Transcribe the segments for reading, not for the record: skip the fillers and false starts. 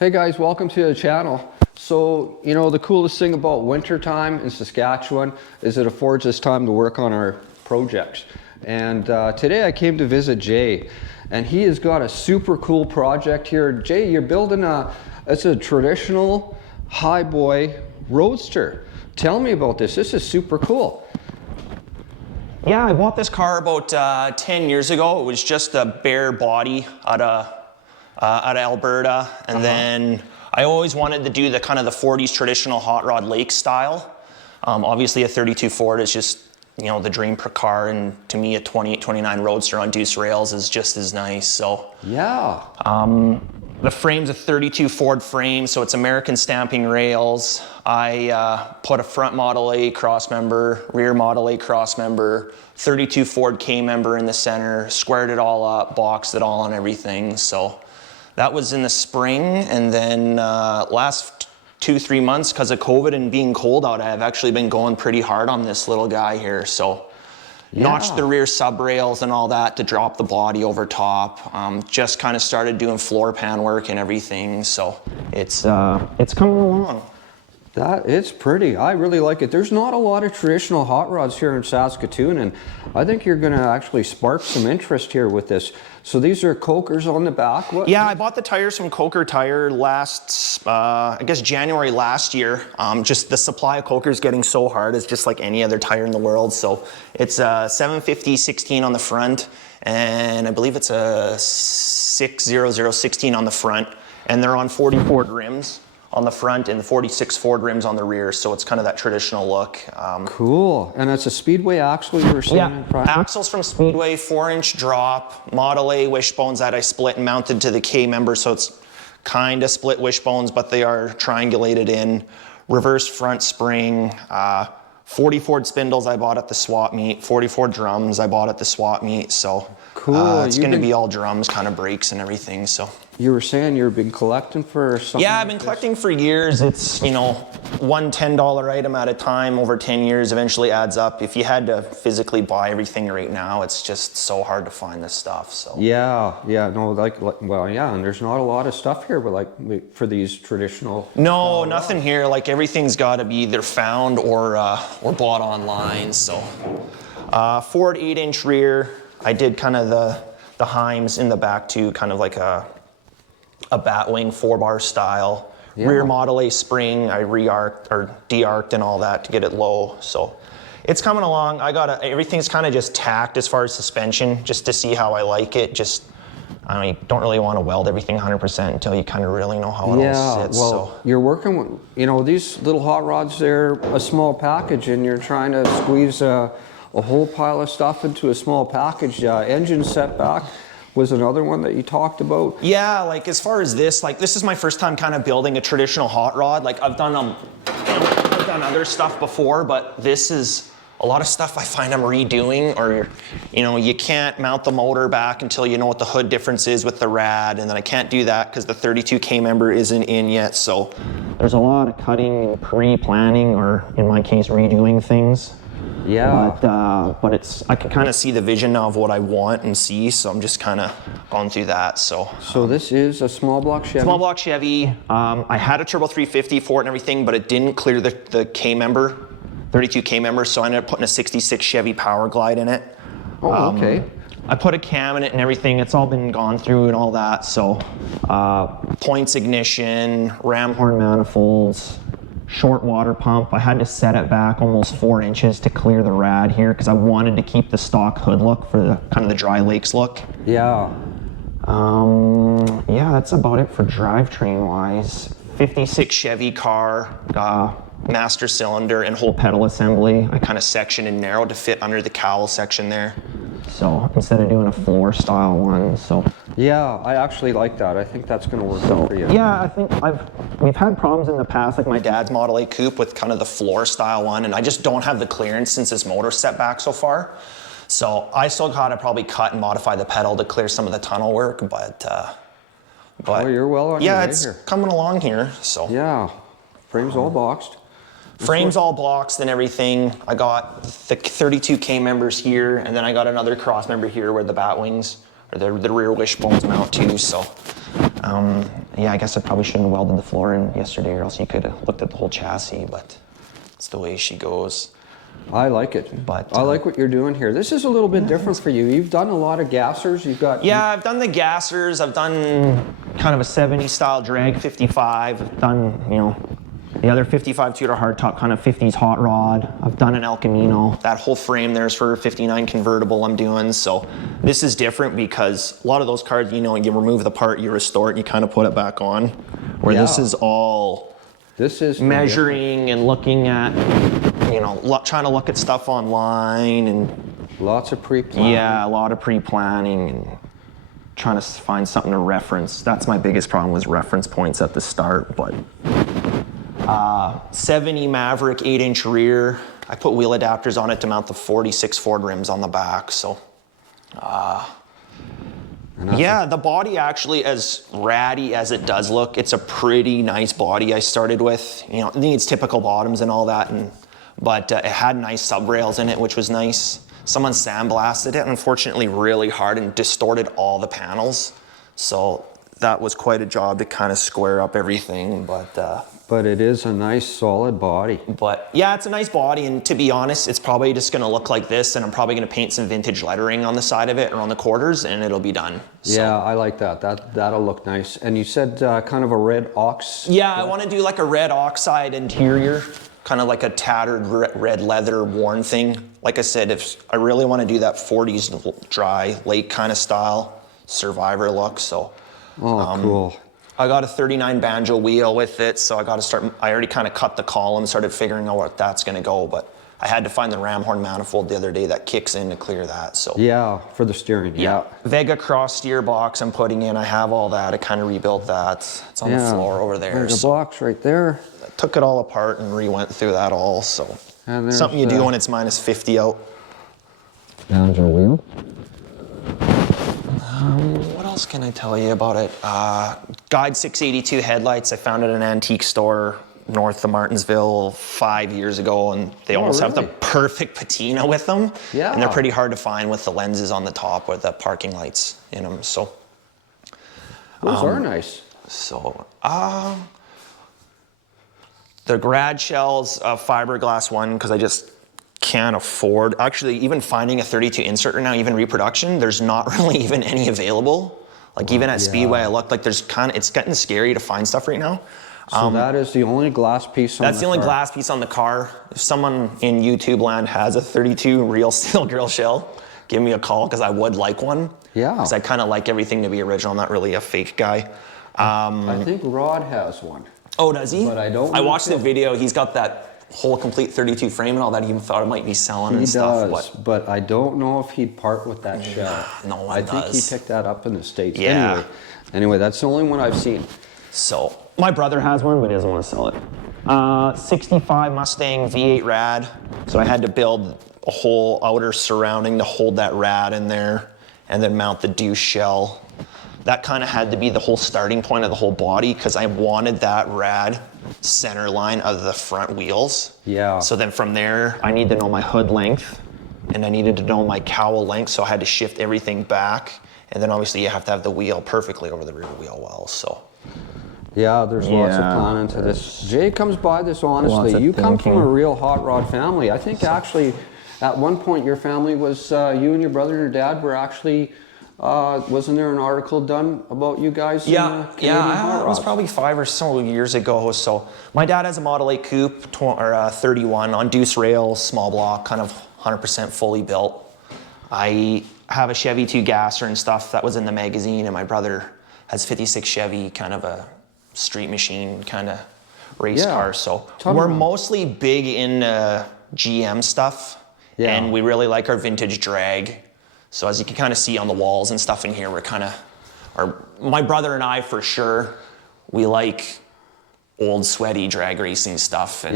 Hey guys, welcome to the channel. So, the coolest thing about winter time in Saskatchewan is it affords us time to work on our projects. And today I came to visit Jay, and he has got a super cool project here. Jay, you're building it's a traditional highboy roadster. Tell me about this. This is super cool. Yeah, I bought this car about 10 years ago. It was just a bare body out of Alberta, and then I always wanted to do the kind of the 40s traditional hot rod lake style. Obviously a 32 Ford is just, the dream per car, and to me a 28, 29 Roadster on deuce rails is just as nice. So yeah, the frame's a 32 Ford frame, so it's American stamping rails. I put a front Model A crossmember, rear Model A crossmember, 32 Ford K member in the center, squared it all up, boxed it all on everything. So that was in the spring, and then last 2-3 months, because of COVID and being cold out, I've actually been going pretty hard on this little guy here. So notched the rear sub rails and all that to drop the body over top. Just kind of started doing floor pan work and everything. So it's coming along. It's pretty. I really like it. There's not a lot of traditional hot rods here in Saskatoon, and I think you're going to actually spark some interest here with this. So these are Cokers on the back? Yeah, I bought the tires from Coker Tire last, I guess January last year. Just the supply of Cokers getting so hard is just like any other tire in the world. So it's a 750/16 on the front, and I believe it's a 600/16 on the front, and they're on 40 Ford rims on the front and the 46 Ford rims on the rear, so it's kind of that traditional look. Cool. And it's a Speedway axle you were saying? Yeah, axles from Speedway, 4-inch drop, Model A wishbones that I split and mounted to the K member, so it's kind of split wishbones, but they are triangulated in. Reverse front spring, 40 Ford spindles I bought at the swap meet, 44 drums I bought at the swap meet, so cool. It's going to be all drums, kind of brakes and everything. So you were saying you've been collecting for something? Yeah, I've been collecting for years. It's, one $10 item at a time over 10 years eventually adds up. If you had to physically buy everything right now, it's just so hard to find this stuff. So yeah, and there's not a lot of stuff here, but for these traditional. No, nothing here. Like everything's got to be either found or bought online. So Ford 8-inch rear. I did kind of the Heims in the back too, kind of like a Batwing 4-bar style. Yeah. Rear Model A spring, I re-arced or de-arced and all that to get it low. So it's coming along. Everything's kind of just tacked as far as suspension, just to see how I like it. You don't really want to weld everything 100% until you kind of really know how it all sits. Well, you're working with, these little hot rods, they're a small package, and you're trying to squeeze a whole pile of stuff into a small package. Engine setback was another one that you talked about. Yeah, like as far as this is my first time kind of building a traditional hot rod. Like I've done other stuff before, but this is a lot of stuff I find I'm redoing, or you can't mount the motor back until you know what the hood difference is with the rad, and then I can't do that because the 32K member isn't in yet. So there's a lot of cutting and pre-planning, or in my case redoing things. Yeah, but I can kind of see the vision now of what I want and see, so I'm just kind of going through that. So this is a small block Chevy? Small block Chevy. I had a turbo 350 for it and everything, but it didn't clear the K member, 32K member, so I ended up putting a 66 Chevy Power Glide in it. Oh, okay. I put a cam in it and everything. It's all been gone through and all that. So points ignition, ram horn manifolds, short water pump. I had to set it back almost 4 inches to clear the rad here because I wanted to keep the stock hood look for the kind of the dry lakes look. Yeah. Yeah, that's about it for drivetrain wise. 56 Chevy car, master cylinder and whole pedal assembly. I kind of sectioned and narrowed to fit under the cowl section there. So instead of doing a floor style one, so. Yeah, I actually like that. I think that's going to work out for you. Yeah, I think we've had problems in the past, like my dad's Model A Coupe with kind of the floor style one, and I just don't have the clearance since this motor's set back so far. So I still got to probably cut and modify the pedal to clear some of the tunnel work, but oh, you're well on your way here. Yeah, it's coming along here. So yeah, frame's all boxed. Frame's all boxed and everything. I got the 32K members here, and then I got another cross member here where the Batwings or the rear wishbones mount too. So Yeah, I guess I probably shouldn't have welded the floor in yesterday, or else you could have looked at the whole chassis, but it's the way she goes. I like it. But I like what you're doing here. This is a little bit different for you. You've done a lot of gassers. You've got... Yeah, I've done the gassers. I've done kind of a 70s style drag 55. I've done, you know, the other 55 Tudor hardtop, kind of 50s hot rod. I've done an El Camino. That whole frame there's for a 59 convertible I'm doing. So this is different because a lot of those cars, you know, you remove the part, you restore it, and you kind of put it back on. Where this is all measuring and looking at, you know, trying to look at stuff online and lots of pre-planning. Yeah, a lot of pre-planning and trying to find something to reference. That's my biggest problem, was reference points at the start. But 70 Maverick 8-inch rear. I put wheel adapters on it to mount the 46 Ford rims on the back. So yeah, the body actually, as ratty as it does look, it's a pretty nice body I started with. You know, it needs typical bottoms and all that, but it had nice sub rails in it, which was nice. Someone sandblasted it, unfortunately, really hard and distorted all the panels. So that was quite a job to kind of square up everything, but it is a nice solid body. But yeah, it's a nice body, and to be honest, it's probably just gonna look like this, and I'm probably gonna paint some vintage lettering on the side of it or on the quarters, and it'll be done. So. Yeah, I like that. That'll look nice. And you said kind of a red ox? Yeah, I want to do like a red oxide interior, kind of like a tattered red leather worn thing. Like I said, if I really want to do that 40s dry lake kind of style survivor look, so. Oh, cool. I got a 39 banjo wheel with it, so I got to start. I already kind of cut the column, started figuring out where that's going to go, but I had to find the ram horn manifold the other day that kicks in to clear that. So yeah, for the steering. Yeah. Vega cross steer box I'm putting in. I have all that. I kind of rebuilt that. It's on the floor over there. There's a box right there. I took it all apart and re-went through that all. So something you do when it's minus 50 out. Banjo wheel. What else can I tell you about it? Guide 682 headlights. I found at an antique store north of Martinsville 5 years ago, and they almost have the perfect patina with them. Yeah. And they're pretty hard to find with the lenses on the top or the parking lights in them. So those are nice. So the grad shells, fiberglass one, because I just can't afford. Actually, even finding a 32 insert right now, even reproduction, there's not really even any available. Like even at Speedway, I looked like it's getting scary to find stuff right now. So that is the only glass piece on the car. That's the only glass piece on the car. If someone in YouTube land has a 32 real steel grill shell, give me a call, because I would like one. Yeah. Because I kind of like everything to be original. I'm not really a fake guy. I think Rod has one. Oh, does he? But I don't. I watched the video. He's got that whole complete 32 frame and all that. He even thought it might be selling and stuff. He does, but I don't know if he'd part with that shell. No one I think he picked that up in the States. Yeah. Anyway, that's the only one I've seen. So my brother has one, but he doesn't want to sell it. 65 Mustang V8 rad. So I had to build a whole outer surrounding to hold that rad in there, and then mount the deuce shell. That kind of had to be the whole starting point of the whole body, because I wanted that rad center line of the front wheels. Yeah. So then from there, I need to know my hood length, and I needed to know my cowl length, so I had to shift everything back. And then obviously you have to have the wheel perfectly over the rear wheel well, so. Yeah, there's lots of planning to this. Jay comes by this honestly. You come from a real hot rod family. I think actually at one point your family was, you and your brother and your dad were actually, wasn't there an article done about you guys? Yeah, it was probably 5 or so years ago. So my dad has a Model 8 Coupe, 31 on deuce rails, small block, kind of 100% fully built. I have a Chevy 2 gasser and stuff that was in the magazine, and my brother has 56 Chevy, kind of a street machine kind of race car. So we're mostly big in GM stuff, and we really like our vintage drag. So as you can kind of see on the walls and stuff in here, we're kind of, my brother and I for sure, we like old sweaty drag racing stuff and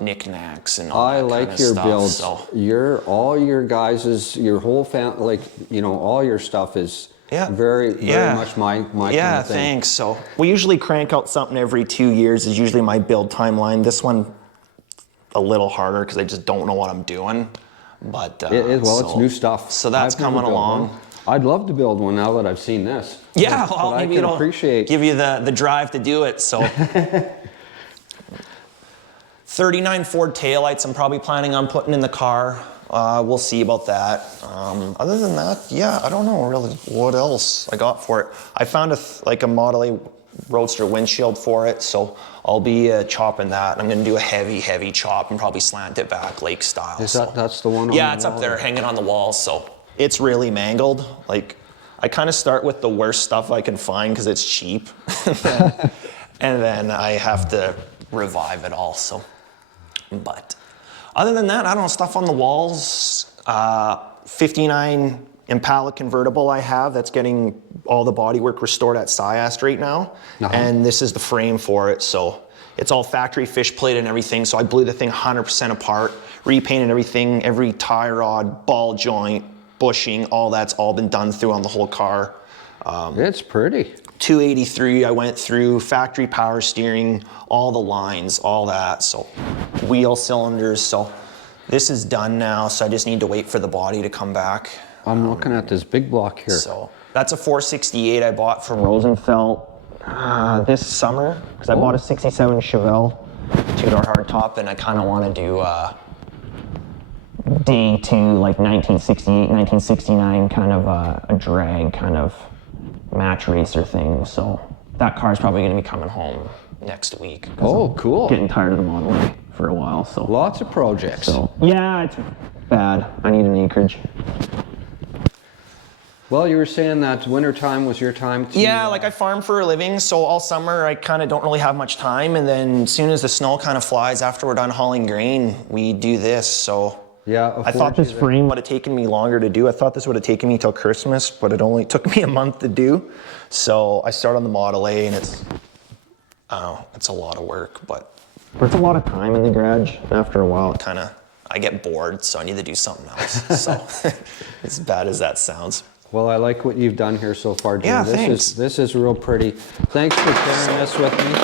knickknacks and all that kind of your stuff. builds. So. All your guys's, your whole family, like, you know, all your stuff is very much my kind of thing. Yeah, thanks. So we usually crank out something every 2 years is usually my build timeline. This one a little harder because I just don't know what I'm doing. But it's new stuff. So that's coming along. I'd love to build one now that I've seen this. Yeah, but well, I maybe can it'll appreciate. give you the drive to do it. So, 39 Ford taillights I'm probably planning on putting in the car. We'll see about that. Other than that, yeah, I don't know really what else I got for it. I found like a Model A Roadster windshield for it, so I'll be chopping that. I'm gonna do a heavy chop and probably slant it back lake style. That's the one on Yeah, the it's wall up there hanging on the wall, so it's really mangled. Like, I kind of start with the worst stuff I can find because it's cheap. And then I have to revive it all, so. But other than that, I don't know, stuff on the walls. 59 Impala Convertible I have that's getting all the bodywork restored at SIAST right now. And this is the frame for it, so it's all factory fish plated and everything, so I blew the thing 100% apart, repainted everything, every tie rod, ball joint, bushing, all that's all been done through on the whole car. It's pretty. 283 I went through, factory power steering, all the lines, all that, so wheel cylinders, so this is done now, so I just need to wait for the body to come back. I'm looking at this big block here. So that's a 468 I bought from Rosenfeld this summer, because I bought a 67 Chevelle two-door hardtop, and I kind of want to do day two, like 1968, 1969, kind of a drag, kind of match racer thing. So that car's probably going to be coming home next week. Oh, cool. Getting tired of the Model A for a while. So Lots of projects. So yeah, it's bad. I need an acreage. Well, you were saying that wintertime was your time to... Yeah, like I farm for a living, so all summer I kind of don't really have much time, and then as soon as the snow kind of flies after we're done hauling grain, we do this, so... Yeah, I thought this frame would have taken me longer to do. I thought this would have taken me till Christmas, but it only took me a month to do. So I started on the Model A, and it's a lot of work, but it's a lot of time in the garage. After a while, I get bored, so I need to do something else. So as bad as that sounds. Well, I like what you've done here so far, Jim. Yeah, thanks. This is real pretty. Thanks for sharing this with me.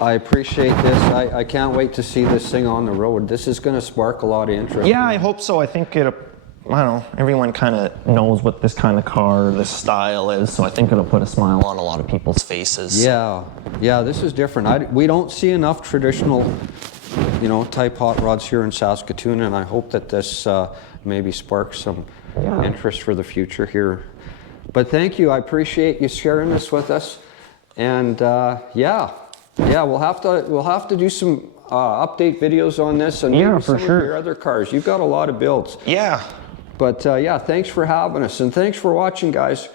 I appreciate this. I can't wait to see this thing on the road. This is going to spark a lot of interest. Yeah, I hope so. I think I don't know, everyone kind of knows what this kind of car, this style is, so I think it'll put a smile on a lot of people's faces. Yeah, this is different. We don't see enough traditional, type hot rods here in Saskatoon, and I hope that this maybe sparks some interest for the future here. But thank you. I appreciate you sharing this with us. And we'll have to do some update videos on this and maybe some of your other cars. You've got a lot of builds. Yeah. But thanks for having us, and thanks for watching, guys.